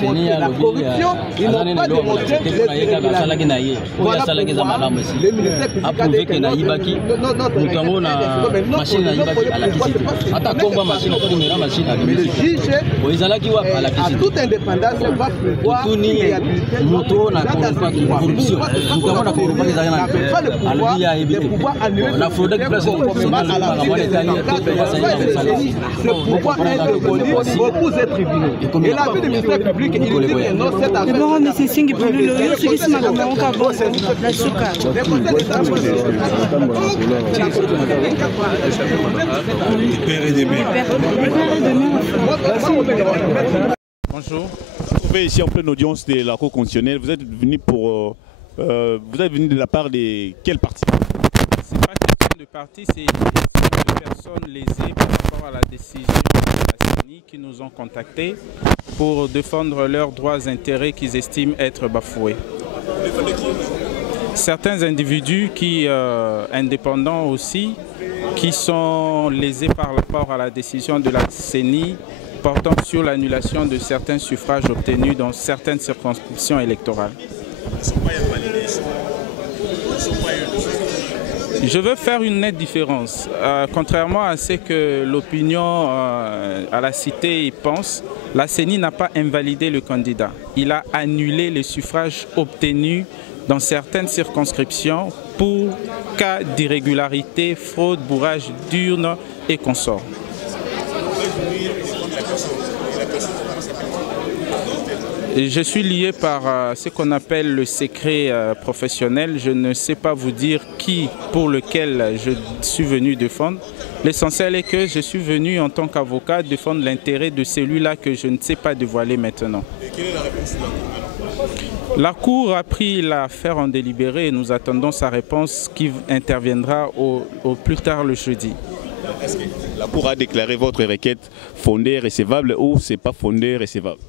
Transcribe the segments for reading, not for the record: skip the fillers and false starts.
La corruption, ils n'ont pas démontré les irrégularités. Voilà pourquoi le ministère public a dit que le juge, à toute indépendance, va pouvoir réhabiliter la corruption. Le pouvoir annuler ce pouvoir est reconnu aux tribunaux. Et la vie du ministère public, il dit que non, cette affaire. Bonjour. Vous trouvez ici en pleine audience de la Cour constitutionnelle. Vous êtes venu pour, vous êtes venu de la part de quel parti? C'est pas question de parti, c'est des personnes lésées par rapport à la décision de la CENI qui nous ont contactés pour défendre leurs droits et intérêts qu'ils estiment être bafoués. Certains individus qui, indépendants aussi, qui sont lésés par rapport à la décision de la CENI portant sur l'annulation de certains suffrages obtenus dans certaines circonscriptions électorales. Je veux faire une nette différence. Contrairement à ce que l'opinion à la cité pense, la CENI n'a pas invalidé le candidat. Il a annulé les suffrages obtenus dans certaines circonscriptions pour cas d'irrégularité, fraude, bourrage d'urnes et consorts. Je suis lié par ce qu'on appelle le secret professionnel. Je ne sais pas vous dire qui pour lequel je suis venu défendre. L'essentiel est que je suis venu en tant qu'avocat défendre l'intérêt de celui-là que je ne sais pas dévoiler maintenant. Et quelle est la réponse de la Cour? La Cour a pris l'affaire en délibéré et nous attendons sa réponse qui interviendra au plus tard le jeudi. Est-ce que la Cour a déclaré votre requête fondée et recevable ou ce n'est pas fondé et recevable?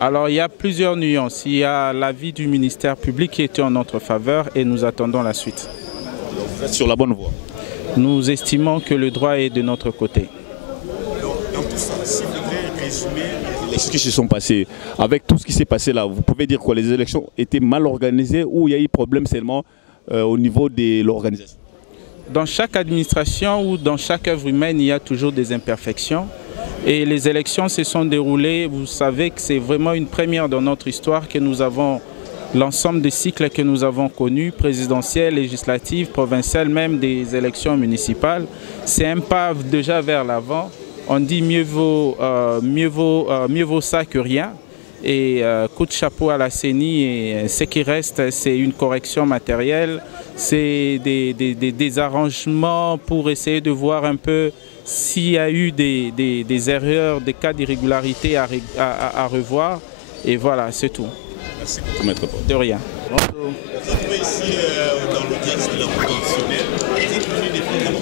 Alors il y a plusieurs nuances. Il y a l'avis du ministère public qui était en notre faveur et nous attendons la suite. Donc vous êtes sur la bonne voie? Nous estimons que le droit est de notre côté. Donc, dans tout ça, si vous devez résumer les élections qui se sont passées, avec tout ce qui s'est passé là, vous pouvez dire que les élections étaient mal organisées ou il y a eu problème seulement au niveau de l'organisation? Dans chaque administration ou dans chaque œuvre humaine, il y a toujours des imperfections. Et les élections se sont déroulées, vous savez que c'est vraiment une première dans notre histoire que nous avons l'ensemble des cycles que nous avons connus, présidentielles, législatives, provinciales, même des élections municipales. C'est un pas déjà vers l'avant. On dit mieux vaut ça que rien. Et coup de chapeau à la CENI, et ce qui reste, c'est une correction matérielle, c'est des arrangements pour essayer de voir un peu s'il y a eu des erreurs, des cas d'irrégularité à revoir. Et voilà, c'est tout. Merci beaucoup, Maître Paul. De rien. Bonjour. Vous êtes trouvé ici dans l'audience de la Cour constitutionnelle. Vous êtes venu défendre.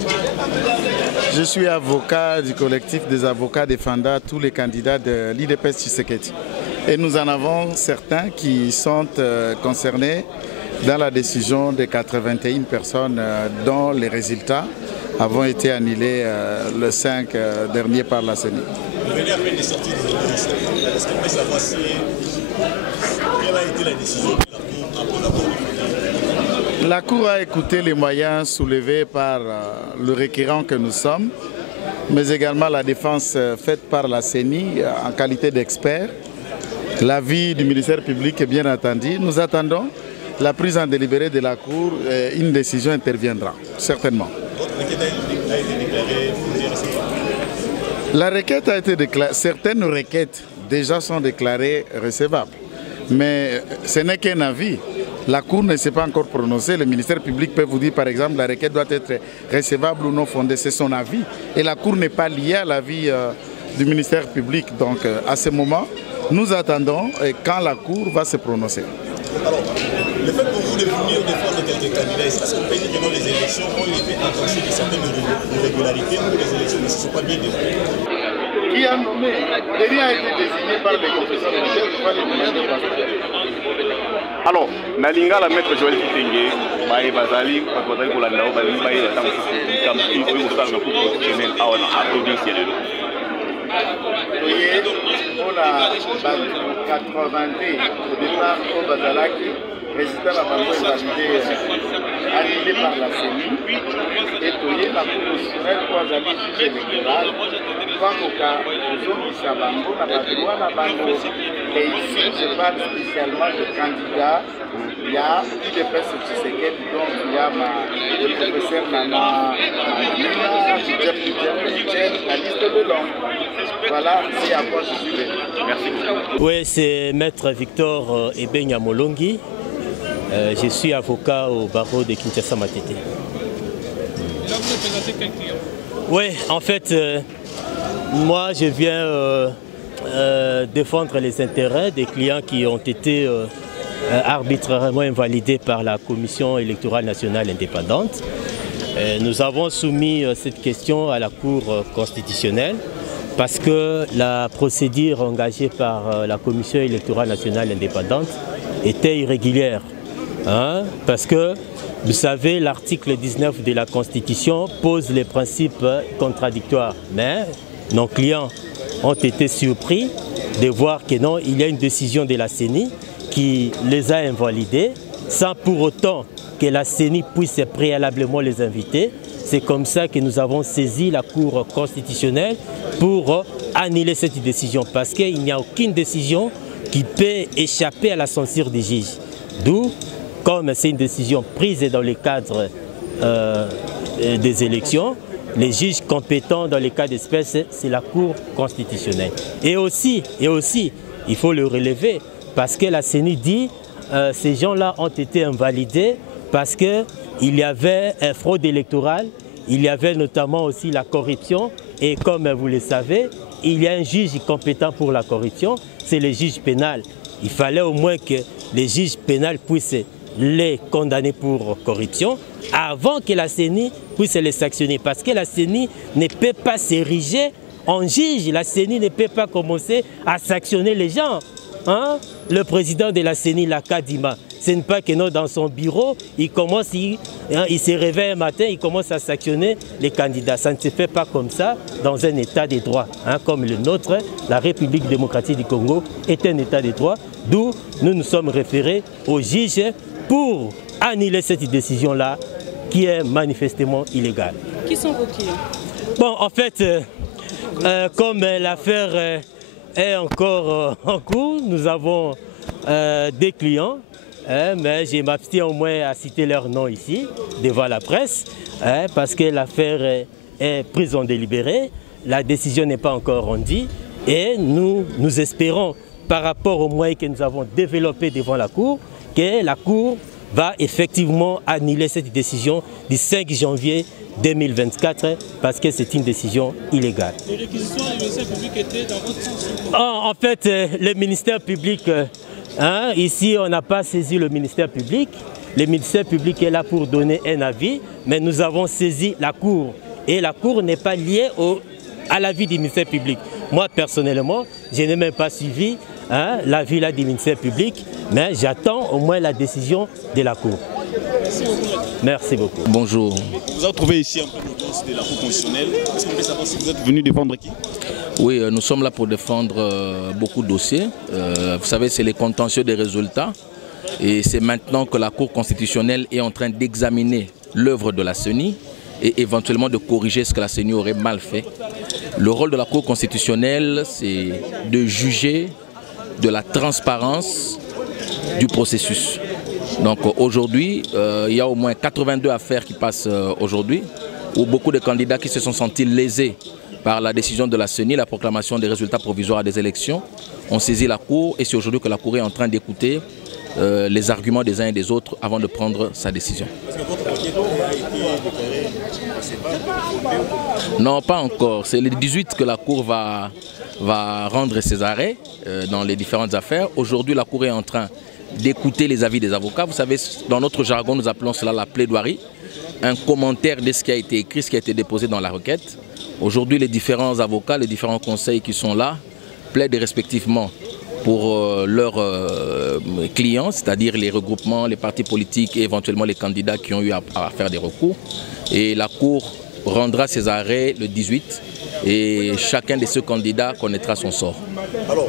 Je suis avocat du collectif des avocats défendant tous les candidats de l'IDPS Tshisekedi. Et nous en avons certains qui sont concernés dans la décision de 81 personnes dont les résultats avons été annulés le 5 dernier par la CENI. Vous venez à peine de sortir des audiences. Est-ce qu'on peut savoir quelle a été la décision de la Cour après avoir écouté? La Cour a écouté les moyens soulevés par le requérant que nous sommes, mais également la défense faite par la CENI en qualité d'expert. L'avis du ministère public est bien entendu. Nous attendons la prise en délibéré de la Cour et une décision interviendra, certainement. Votre requête a été déclarée fondée et recevable? La requête a été déclarée. Certaines requêtes déjà sont déclarées recevables. Mais ce n'est qu'un avis. La Cour ne s'est pas encore prononcée. Le ministère public peut vous dire, par exemple, la requête doit être recevable ou non fondée. C'est son avis. Et la Cour n'est pas liée à l'avis du ministère public. Donc, à ce moment, nous attendons quand la Cour va se prononcer. Alors, le fait pour vous de venir défendre quelques candidats, est-ce qu'on peut dire que dans les élections ont été entachées de certaines irrégularités ou les élections ne se sont pas bien déroulées? Qui a nommé? Rien a été désigné par les confesseurs religieux. Alors, Nalinga la maître Joël Kitenge, Baye Bazali, Bazali Kolandao, Bazali Baye Batam, comme il faut vous faire un coup professionnel à audience. la 80 au départ au Bazalaki, résultat la banque est validé annulé par la CENI et donné la Cour constitutionnelle pour les juges électoraux. Quand au cas où Sabango n'a pas droit à la banque. Et ici, je parle spécialement de candidats. Il y a UDPS Tshisekedi, donc il y a le professeur Nana, la liste de longue. Voilà, c'est à quoi je suis venu. Merci beaucoup. Oui, c'est Maître Victor Ebenya Molongi. Je suis avocat au barreau de Kinshasa Matete. Là, vous représentez quel client? Oui, en fait, moi je viens défendre les intérêts des clients qui ont été arbitrairement invalidés par la Commission électorale nationale indépendante. Nous avons soumis cette question à la Cour constitutionnelle parce que la procédure engagée par la Commission électorale nationale indépendante était irrégulière. Parce que, vous savez, l'article 19 de la Constitution pose les principes contradictoires. Mais nos clients ont été surpris de voir que non, il y a une décision de la CENI qui les a invalidés sans pour autant que la CENI puisse préalablement les inviter. C'est comme ça que nous avons saisi la Cour constitutionnelle pour annuler cette décision parce qu'il n'y a aucune décision qui peut échapper à la censure des juges. D'où, comme c'est une décision prise dans le cadre des élections, les juges compétents dans les cas d'espèce, c'est la Cour constitutionnelle. Et aussi, il faut le relever, parce que la CENI dit que ces gens-là ont été invalidés parce qu'il y avait une fraude électorale, il y avait notamment aussi la corruption, et comme vous le savez, il y a un juge compétent pour la corruption, c'est le juge pénal. Il fallait au moins que les juges pénals puissent les condamner pour corruption avant que la CENI puisse les sanctionner. Parce que la CENI ne peut pas s'ériger en juge, la CENI ne peut pas commencer à sanctionner les gens. Le président de la CENI, Laka Dima, ce n'est pas que non, dans son bureau, il se réveille un matin, il commence à sanctionner les candidats. Ça ne se fait pas comme ça dans un état de droit. Comme le nôtre, la République démocratique du Congo est un état de droit, d'où nous nous sommes référés aux juges pour annuler cette décision-là qui est manifestement illégale. Qui sont vos clients? Bon, en fait, comme l'affaire est encore en cours, nous avons des clients, mais je m'abstiens au moins à citer leur nom ici, devant la presse, parce que l'affaire est prise en délibéré, la décision n'est pas encore rendue, et nous espérons, par rapport aux moyens que nous avons développés devant la Cour, que la Cour va effectivement annuler cette décision du 5 janvier 2024 parce que c'est une décision illégale. Les réquisitions du ministère public étaient dans votre sens? En fait, le ministère public, ici on n'a pas saisi le ministère public. Le ministère public est là pour donner un avis, mais nous avons saisi la Cour. Et la Cour n'est pas liée à l'avis du ministère public. Moi, personnellement, je n'ai même pas suivi l'avis du ministère public, mais j'attends au moins la décision de la Cour. Merci beaucoup. Merci beaucoup. Bonjour. Vous avez trouvé ici un peu l'audience de la Cour constitutionnelle. Est-ce qu'on peut savoir si vous êtes venu défendre qui? Oui, nous sommes là pour défendre beaucoup de dossiers. Vous savez, c'est les contentieux des résultats. Et c'est maintenant que la Cour constitutionnelle est en train d'examiner l'œuvre de la CENI et éventuellement de corriger ce que la CENI aurait mal fait. Le rôle de la Cour constitutionnelle, c'est de juger de la transparence du processus. Donc aujourd'hui, il y a au moins 82 affaires qui passent aujourd'hui, où beaucoup de candidats qui se sont sentis lésés par la décision de la CENI, la proclamation des résultats provisoires des élections, ont saisi la Cour et c'est aujourd'hui que la Cour est en train d'écouter les arguments des uns et des autres avant de prendre sa décision. Est-ce que votre requête a été déclarée recevable? Non, pas encore. C'est le 18 que la Cour va rendre ses arrêts dans les différentes affaires. Aujourd'hui, la Cour est en train d'écouter les avis des avocats. Vous savez, dans notre jargon, nous appelons cela la plaidoirie. Un commentaire de ce qui a été écrit, ce qui a été déposé dans la requête. Aujourd'hui, les différents avocats, les différents conseils qui sont là, plaident respectivement pour leurs clients, c'est-à-dire les regroupements, les partis politiques et éventuellement les candidats qui ont eu à faire des recours. Et la Cour rendra ses arrêts le 18 et chacun de ces candidats connaîtra son sort. Alors,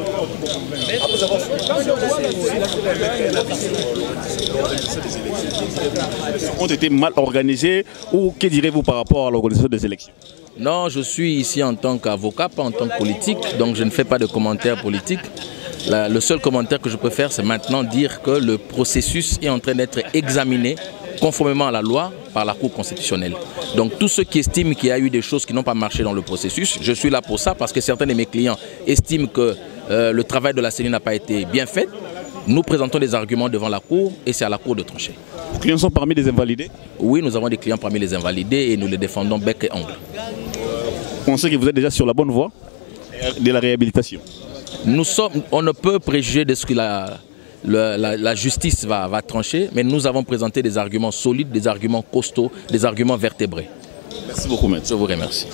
après avoir ont été mal organisés, ou que direz-vous par rapport à l'organisation des élections? Non, je suis ici en tant qu'avocat, pas en tant que politique, donc je ne fais pas de commentaires politiques. Le seul commentaire que je peux faire, c'est maintenant dire que le processus est en train d'être examiné conformément à la loi par la Cour constitutionnelle. Donc tous ceux qui estiment qu'il y a eu des choses qui n'ont pas marché dans le processus, je suis là pour ça parce que certains de mes clients estiment que le travail de la CENI n'a pas été bien fait. Nous présentons des arguments devant la Cour et c'est à la Cour de trancher. Vos clients sont parmi les invalidés? Oui, nous avons des clients parmi les invalidés et nous les défendons bec et ongle. Vous pensez que vous êtes déjà sur la bonne voie de la réhabilitation? On ne peut préjuger de ce que la justice va trancher, mais nous avons présenté des arguments solides, des arguments costauds, des arguments vertébrés. Merci beaucoup, maître. Je vous remercie.